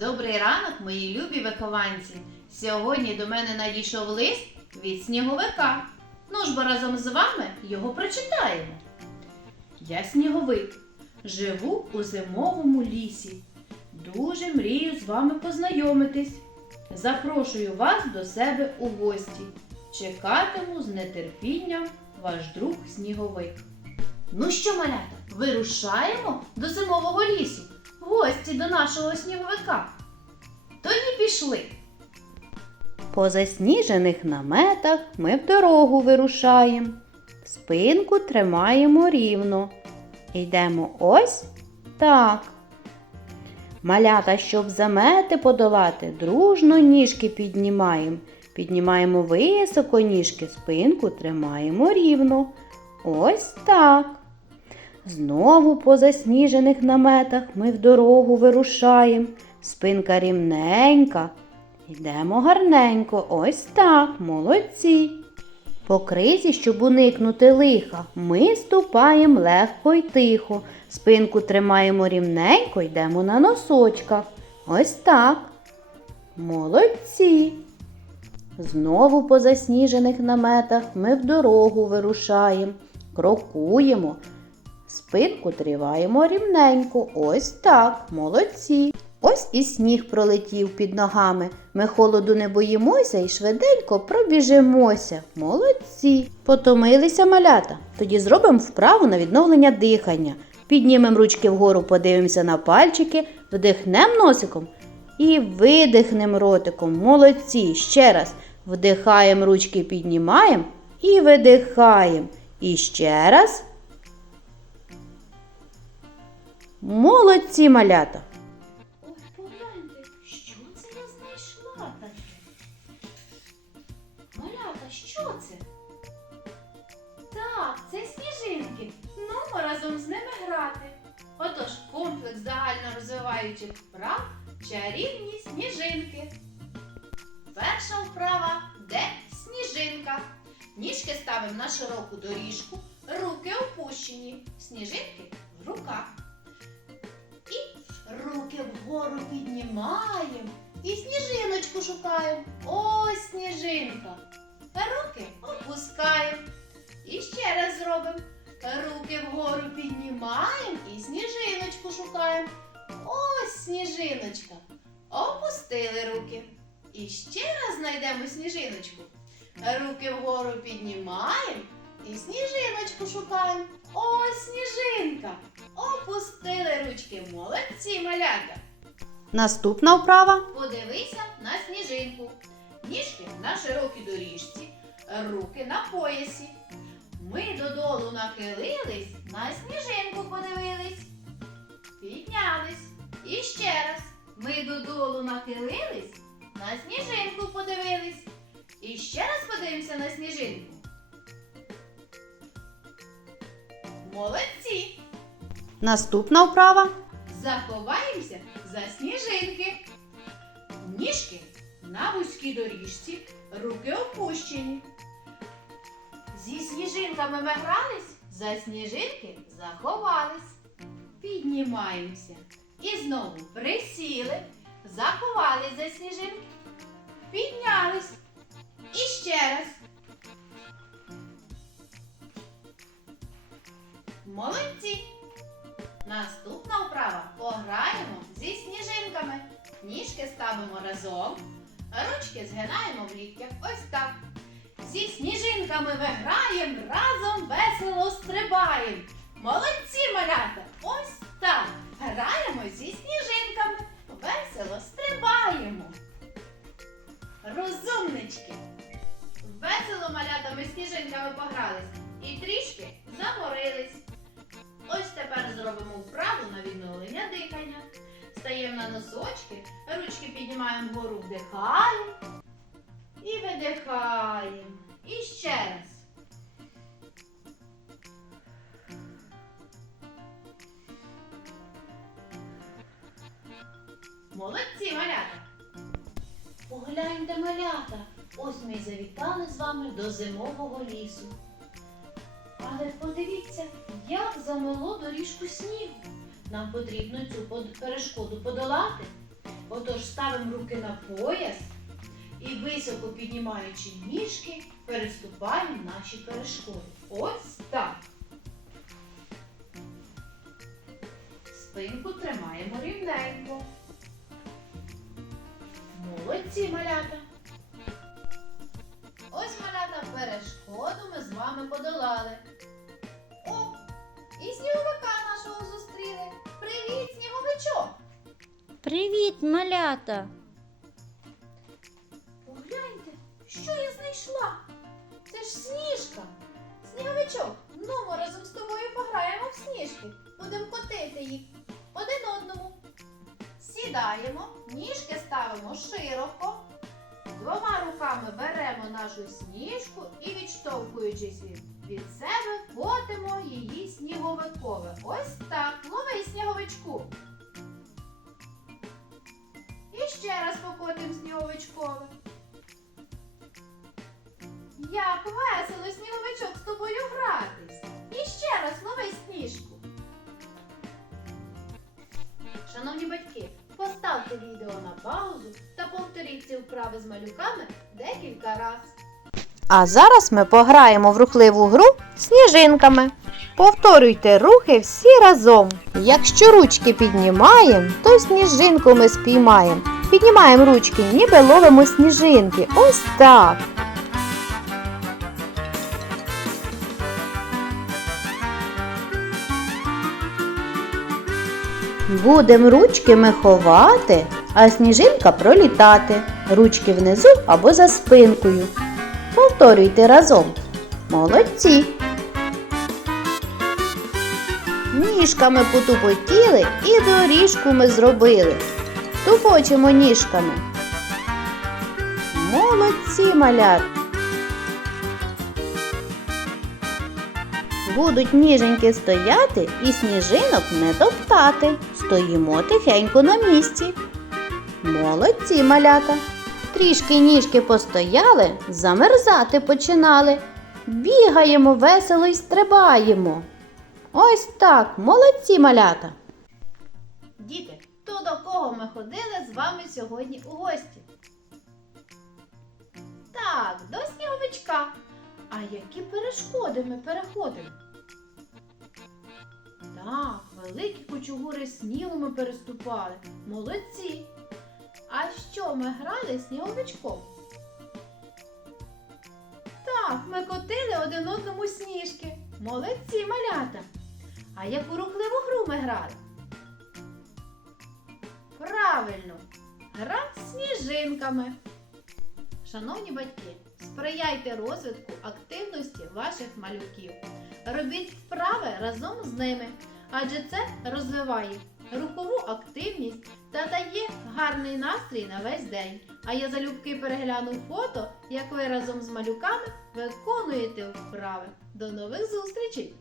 Добрий ранок, мої любі вихованці. Сьогодні до мене надійшов лист від сніговика. Ну ж бо разом з вами його прочитаємо. Я сніговик. Живу у зимовому лісі. Дуже мрію з вами познайомитись. Запрошую вас до себе у гості. Чекатиму з нетерпінням ваш друг сніговик. Ну що, малята, вирушаємо до зимового лісу, гості до нашого сніговика. Тоді пішли. По засніжених наметах ми в дорогу вирушаємо. Спинку тримаємо рівно. Йдемо ось так. Малята, щоб замети подолати, дружно ніжки піднімаємо. Піднімаємо високо ніжки, спинку тримаємо рівно. Ось так. Знову по засніжених наметах ми в дорогу вирушаємо. Спинка рівненька. Йдемо гарненько. Ось так, молодці. По кризі, щоб уникнути лиха, ми ступаємо легко й тихо. Спинку тримаємо рівненько, йдемо на носочках. Ось так. Молодці. Знову по засніжених наметах ми в дорогу вирушаємо, крокуємо. Спинку триваємо рівненько. Ось так, молодці. Ось і сніг пролетів під ногами. Ми холоду не боїмося і швиденько пробіжимося. Молодці. Потомилися малята. Тоді зробимо вправу на відновлення дихання. Піднімемо ручки вгору, подивимося на пальчики, вдихнемо носиком і видихнемо ротиком. Молодці. Ще раз. Вдихаємо ручки, піднімаємо і видихаємо. І ще раз. Молодці малята. Ой, погляньте, що це я знайшла таке? Малята, що це? Так, це сніжинки. Ну, разом з ними грати. Отож, комплекс загально розвиваючих вправ чарівні сніжинки. Перша вправа де сніжинка. Ніжки ставимо на широку доріжку, руки опущені, сніжинки в руках. Руки вгору піднімаємо і сніжиночку шукаємо. Ось сніжинка. Руки опускаємо. І ще раз зробимо. Руки вгору піднімаємо і сніжиночку шукаємо. Ось сніжиночка. Опустили руки. І ще раз знайдемо сніжиночку. Руки вгору піднімаємо і сніжиночку шукаємо. Ось сніжинка. Опустили ручки. Молодці малята. Наступна вправа. Подивися на сніжинку. Ніжки на широкій доріжці, руки на поясі. Ми додолу нахилились, на сніжинку подивились. Піднялись. І ще раз. Ми додолу нахилились, на сніжинку подивились. І ще раз подивимося на сніжинку. Молодці! Наступна вправа. Заховаємося за сніжинки. Ніжки на вузькій доріжці, руки опущені. Зі сніжинками ми грались, за сніжинки заховались. Піднімаємося. І знову присіли, заховались за сніжинки, піднялись. І ще раз. Молодці! Наступна вправа. Пограємо зі сніжинками. Ніжки ставимо разом, ручки згинаємо в ліктях. Ось так. Зі сніжинками ми граємо, разом весело стрибаємо. Молодці, малята! Ось носочки, ручки піднімаємо вгору, вдихаємо і видихаємо. І ще раз. Молодці, малята! Погляньте, малята! Ось ми й завітали з вами до зимового лісу. Але подивіться, як замело доріжку снігу. Нам потрібно цю перешкоду подолати. Отож ставимо руки на пояс і високо піднімаючи ніжки, переступаємо наші перешкоди. Ось так. Спинку тримаємо рівненько. Молодці, малята. Ось малята перешкоду ми з вами подолали. О, і сніговика сніговичок! Привіт, малята! Погляньте, що я знайшла. Це ж сніжка. Сніговичок, ну ми разом з тобою пограємо в сніжки. Будемо котити їх один одному. Сідаємо, ніжки ставимо широко. Двома руками беремо нашу сніжку і, відштовхуючись від, від себе, котимо її сніговикове. Ось так. Лови сніговичку. Ще раз покотимо сніговичкове. Як весело, сніговичок, з тобою гратись. І ще раз лови сніжку. Шановні батьки, поставте відео на паузу та повторіть ці вправи з малюками декілька разів. А зараз ми пограємо в рухливу гру сніжинками. Повторюйте рухи всі разом. Якщо ручки піднімаємо, то сніжинку ми спіймаємо. Піднімаємо ручки, ніби ловимо сніжинки. Ось так. Будемо ручки ми ховати, а сніжинка пролітати. Ручки внизу або за спинкою. Повторюйте разом. Молодці. Ніжками потупотіли і доріжку ми зробили. Тупочимо ніжками. Молодці, малят. Будуть ніженьки стояти і сніжинок не топтати. Стоїмо тихенько на місці. Молодці, малята. Трішки ніжки постояли, замерзати починали. Бігаємо весело й стрибаємо. Ось так, молодці малята. Діти, то до кого ми ходили з вами сьогодні у гості? Так, до сніговичка. А які перешкоди ми переходимо? Так, великі кучугури снігу ми переступали. Молодці. А що ми грали сніговичком? Так, ми котили один одному сніжки. Молодці, малята. А яку рухливу гру ми грали? Правильно, гра з сніжинками. Шановні батьки, сприяйте розвитку активності ваших малюків. Робіть вправи разом з ними, адже це розвиває рухову активність та дає гарний настрій на весь день. А я залюбки перегляну фото, як ви разом з малюками виконуєте вправи. До нових зустрічей!